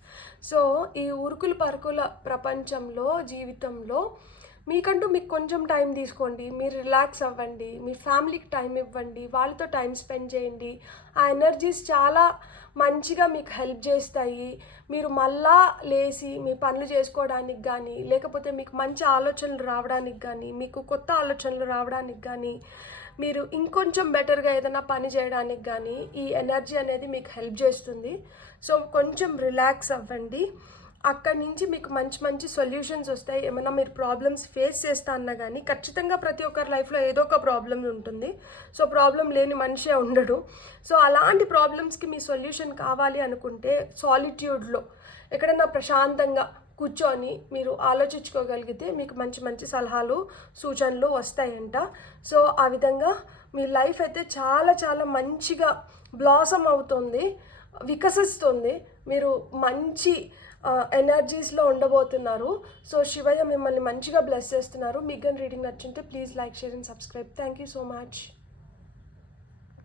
So ఈ ఉరుకుల పరుకుల ప్రపంచంలో, జీవితంలో మీకంటూ మీకు కొంచెం time తీసుకోండి, మీరు relax అవ్వండి, మీ ఫ్యామిలీకి టైం ఇవ్వండి, వాళ్ళతో టైం స్పెండ్ చేయండి. ఆ ఎనర్జీస్ చాలా మంచిగా మీకు హెల్ప్ చేస్తాయి. మీరు మళ్ళా లేచి మీ పనులు చేసుకోవడానికి కానీ, లేకపోతే మీకు మంచి ఆలోచనలు రావడానికి కానీ, మీకు కొత్త ఆలోచనలు రావడానికి కానీ, మీరు ఇంకొంచెం బెటర్గా ఏదైనా పని చేయడానికి కానీ ఈ ఎనర్జీ అనేది మీకు హెల్ప్ చేస్తుంది. సో కొంచెం రిలాక్స్ అవ్వండి. అక్కడి నుంచి మీకు మంచి మంచి సొల్యూషన్స్ వస్తాయి. ఏమైనా మీరు ప్రాబ్లమ్స్ ఫేస్ చేస్తా అన్నా కానీ, ఖచ్చితంగా ప్రతి ఒక్కరి లైఫ్లో ఏదో ఒక ప్రాబ్లం ఉంటుంది. సో ప్రాబ్లం లేని మనిషే ఉండడు. సో అలాంటి ప్రాబ్లమ్స్కి మీ సొల్యూషన్ కావాలి అనుకుంటే సాలిట్యూడ్లో ఎక్కడైనా ప్రశాంతంగా కూర్చొని మీరు ఆలోచించుకోగలిగితే మీకు మంచి మంచి సలహాలు, సూచనలు వస్తాయంట. సో ఆ విధంగా మీ లైఫ్ అయితే చాలా చాలా మంచిగా బ్లాసమ్ అవుతుంది, వికసిస్తుంది. మీరు మంచి ఎనర్జీస్లో ఉండబోతున్నారు. సో శివయ్య మిమ్మల్ని మంచిగా బ్లెస్ చేస్తున్నారు. మీకు కానీ రీడింగ్ నచ్చుంటే please like, share and subscribe. Thank you so much.